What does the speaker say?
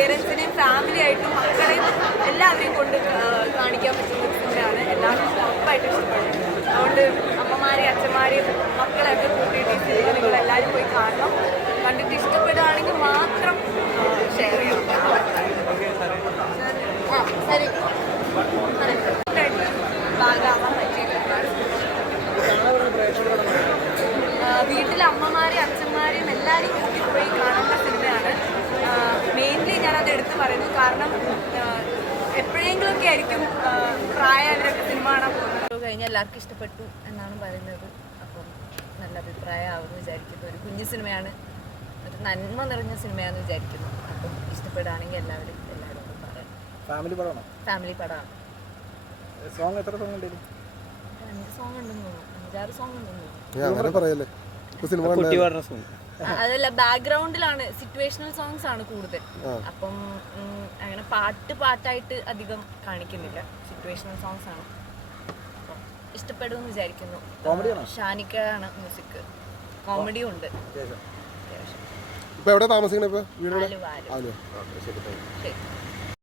പേരൻസിനെയും family ആയിട്ടും മക്കളെയും എല്ലാവരെയും കൊണ്ട് കാണിക്കാൻ പറ്റുന്ന ഒരു സിനിമയാണ്. എല്ലാവർക്കും ഉറപ്പായിട്ട് ഇഷ്ടപ്പെടുന്നത്. അതുകൊണ്ട് അമ്മമാരെയും അച്ഛന്മാരെയും മക്കളെയൊക്കെ കൂട്ടിയിട്ട് ഈ സിനിമ നിങ്ങൾ എല്ലാവരും പോയി കാണണം. കണ്ടിട്ട് ഇഷ്ടപ്പെടുകയാണെങ്കിൽ മാത്രം ഷെയർ ചെയ്യണം. ശരി ഭാഗമാകാൻ പറ്റിയിട്ടുണ്ട്. വീട്ടിലെ അമ്മമാരെയും അച്ഛന്മാരെയും എല്ലാവരെയും കൂട്ടിപ്പോയി കാണേണ്ട സിനിമയാണ്. മെയിൻലി ഞാനത് എടുത്ത് പറയുന്നു. കാരണം എപ്പോഴെങ്കിലുമൊക്കെ ആയിരിക്കും പ്രായമായവരൊക്കെ സിനിമ കാണാൻ പോകുന്നത്. കഴിഞ്ഞാൽ എല്ലാവർക്കും ഇഷ്ടപ്പെട്ടു എന്നാണ് പറയുന്നത്. അപ്പം നല്ല അഭിപ്രായമാവുമെന്ന് വിചാരിക്കുന്നു. ഒരു കുഞ്ഞു സിനിമയാണ്, ഒരു നന്മ നിറഞ്ഞ സിനിമയാണെന്ന് വിചാരിക്കുന്നു. അപ്പം ഇഷ്ടപ്പെടുകയാണെങ്കിൽ എല്ലാവരും പറയാം. ഫാമിലി പടമാണ്. സോങ് എത്ര സോങ് ഉണ്ടായിരുന്നു? 5 സോങ് ഉണ്ടെന്ന് തോന്നുന്നു, 5-6 സോങ് ഉണ്ടെന്ന് തോന്നുന്നു. അതല്ല, ബാക്ക്ഗ്രൗണ്ടിലാണ്, സിറ്റുവേഷണൽ സോങ്സ് ആണ് കൂടുതൽ. അപ്പം അങ്ങനെ പാട്ടായിട്ട് അധികം കാണിക്കുന്നില്ല, സിറ്റുവേഷണൽ സോങ്സ് ആണ്. അപ്പം ഇഷ്ടപ്പെടുമെന്ന് വിചാരിക്കുന്നു. ഷാനിക്ക ആണ് മ്യൂസിക്. കോമഡിയും ഉണ്ട്. ഇപ്പൊ എവിടെ താമസിക്കണേ? ശരി.